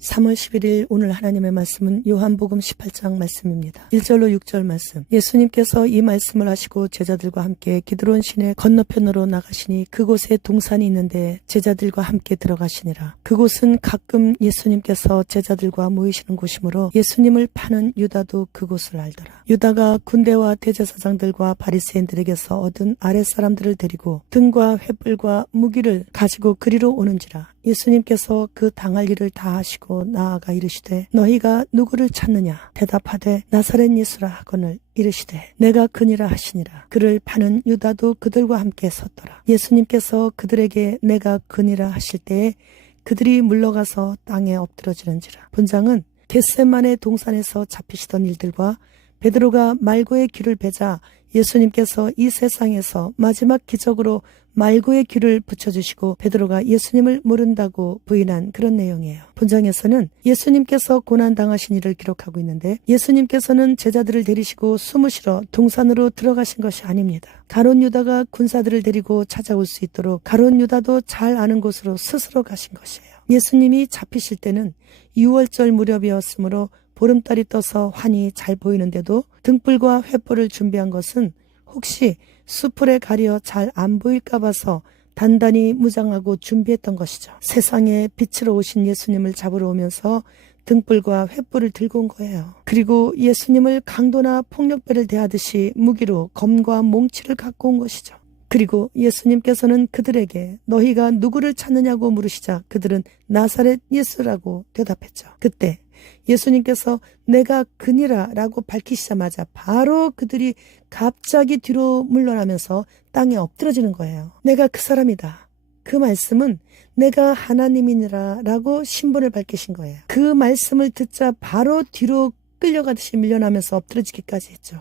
3월 11일 오늘 하나님의 말씀은 요한복음 18장 말씀입니다. 1절로 6절 말씀. 예수님께서 이 말씀을 하시고 제자들과 함께 기드론 시내 건너편으로 나가시니 그곳에 동산이 있는데 제자들과 함께 들어가시니라. 그곳은 가끔 예수님께서 제자들과 모이시는 곳이므로 예수님을 파는 유다도 그곳을 알더라. 유다가 군대와 대제사장들과 바리새인들에게서 얻은 아랫사람들을 데리고 등과 횃불과 무기를 가지고 그리로 오는지라. 예수님께서 그 당할 일을 다 하시고 나아가 이르시되 너희가 누구를 찾느냐 대답하되 나사렛 예수라 하거늘 이르시되 내가 그니라 하시니라. 그를 파는 유다도 그들과 함께 섰더라. 예수님께서 그들에게 내가 그니라 하실 때에 그들이 물러가서 땅에 엎드러지는지라. 본장은 겟세마네 동산에서 잡히시던 일들과 베드로가 말고의 귀를 베자 예수님께서 이 세상에서 마지막 기적으로 말고의 귀를 붙여주시고 베드로가 예수님을 모른다고 부인한 그런 내용이에요. 본장에서는 예수님께서 고난당하신 일을 기록하고 있는데 예수님께서는 제자들을 데리시고 숨으시러 동산으로 들어가신 것이 아닙니다. 가룟 유다가 군사들을 데리고 찾아올 수 있도록 가룟 유다도 잘 아는 곳으로 스스로 가신 것이에요. 예수님이 잡히실 때는 6월절 무렵이었으므로 보름달이 떠서 환히 잘 보이는데도 등불과 횃불을 준비한 것은 혹시 수풀에 가려 잘 안 보일까 봐서 단단히 무장하고 준비했던 것이죠. 세상에 빛으로 오신 예수님을 잡으러 오면서 등불과 횃불을 들고 온 거예요. 그리고 예수님을 강도나 폭력배를 대하듯이 무기로 검과 몽치를 갖고 온 것이죠. 그리고 예수님께서는 그들에게 너희가 누구를 찾느냐고 물으시자 그들은 나사렛 예수라고 대답했죠. 그때 예수님께서 내가 그니라 라고 밝히시자마자 바로 그들이 갑자기 뒤로 물러나면서 땅에 엎드러지는 거예요. 내가 그 사람이다. 그 말씀은 내가 하나님이니라 라고 신분을 밝히신 거예요. 그 말씀을 듣자 바로 뒤로 끌려가듯이 밀려나면서 엎드러지기까지 했죠.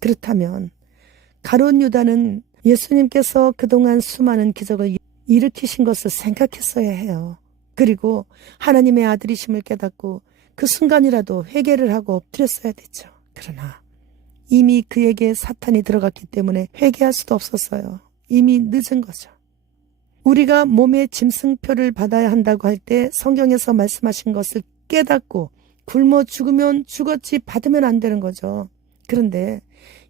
그렇다면 가룟 유다는 예수님께서 그동안 수많은 기적을 일으키신 것을 생각했어야 해요. 그리고 하나님의 아들이심을 깨닫고 그 순간이라도 회개를 하고 엎드렸어야 됐죠. 그러나 이미 그에게 사탄이 들어갔기 때문에 회개할 수도 없었어요. 이미 늦은 거죠. 우리가 몸의 짐승표를 받아야 한다고 할 때 성경에서 말씀하신 것을 깨닫고 굶어 죽으면 죽었지 받으면 안 되는 거죠. 그런데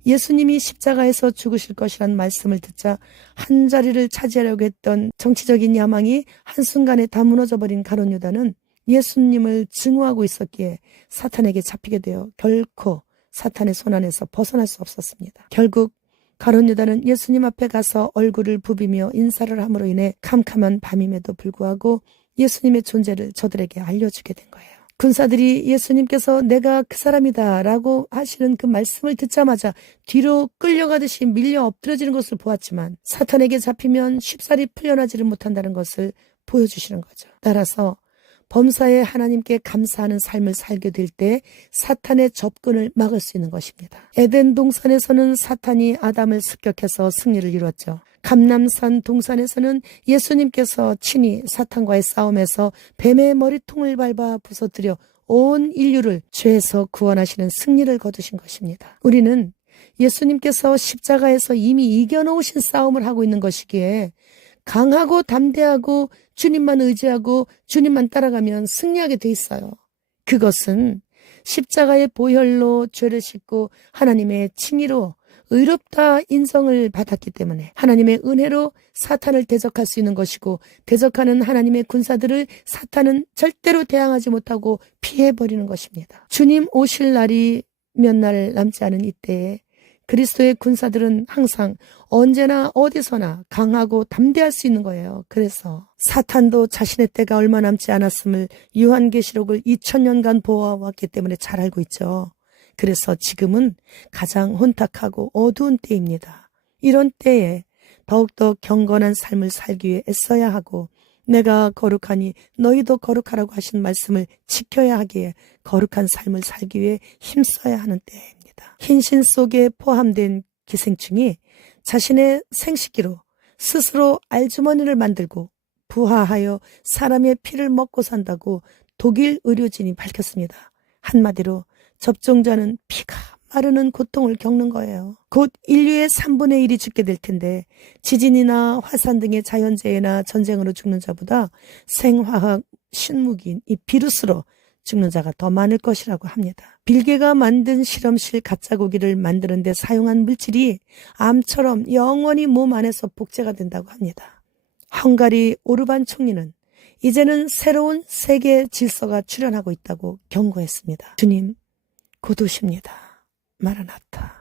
예수님이 십자가에서 죽으실 것이란 말씀을 듣자 한 자리를 차지하려고 했던 정치적인 야망이 한순간에 다 무너져버린 가룟 유다는 예수님을 증오하고 있었기에 사탄에게 잡히게 되어 결코 사탄의 손안에서 벗어날 수 없었습니다. 결국 가룟 유다는 예수님 앞에 가서 얼굴을 부비며 인사를 함으로 인해 캄캄한 밤임에도 불구하고 예수님의 존재를 저들에게 알려주게 된 거예요. 군사들이 예수님께서 내가 그 사람이다 라고 하시는 그 말씀을 듣자마자 뒤로 끌려가듯이 밀려 엎드러지는 것을 보았지만 사탄에게 잡히면 쉽사리 풀려나지를 못한다는 것을 보여주시는 거죠. 따라서 범사에 하나님께 감사하는 삶을 살게 될 때 사탄의 접근을 막을 수 있는 것입니다. 에덴 동산에서는 사탄이 아담을 습격해서 승리를 이뤘죠. 감람산 동산에서는 예수님께서 친히 사탄과의 싸움에서 뱀의 머리통을 밟아 부서뜨려 온 인류를 죄에서 구원하시는 승리를 거두신 것입니다. 우리는 예수님께서 십자가에서 이미 이겨놓으신 싸움을 하고 있는 것이기에 강하고 담대하고 주님만 의지하고 주님만 따라가면 승리하게 돼 있어요. 그것은 십자가의 보혈로 죄를 씻고 하나님의 칭의로 의롭다 인정을 받았기 때문에 하나님의 은혜로 사탄을 대적할 수 있는 것이고 대적하는 하나님의 군사들을 사탄은 절대로 대항하지 못하고 피해버리는 것입니다. 주님 오실 날이 몇 날 남지 않은 이때에 그리스도의 군사들은 항상 언제나 어디서나 강하고 담대할 수 있는 거예요. 그래서 사탄도 자신의 때가 얼마 남지 않았음을 요한계시록을 2000년간 보아왔기 때문에 잘 알고 있죠. 그래서 지금은 가장 혼탁하고 어두운 때입니다. 이런 때에 더욱더 경건한 삶을 살기 위해 애써야 하고 내가 거룩하니 너희도 거룩하라고 하신 말씀을 지켜야 하기에 거룩한 삶을 살기 위해 힘써야 하는 때입니다. 흰신 속에 포함된 기생충이 자신의 생식기로 스스로 알주머니를 만들고 부화하여 사람의 피를 먹고 산다고 독일 의료진이 밝혔습니다. 한마디로 접종자는 피가 마르는 고통을 겪는 거예요. 곧 인류의 3분의 1이 죽게 될 텐데 지진이나 화산 등의 자연재해나 전쟁으로 죽는 자보다 생화학 신무기인 이 비루스로 죽는 자가 더 많을 것이라고 합니다. 빌게가 만든 실험실 가짜 고기를 만드는 데 사용한 물질이 암처럼 영원히 몸 안에서 복제가 된다고 합니다. 헝가리 오르반 총리는 이제는 새로운 세계 질서가 출현하고 있다고 경고했습니다. 주님, 곧 오십니다. 마라나타.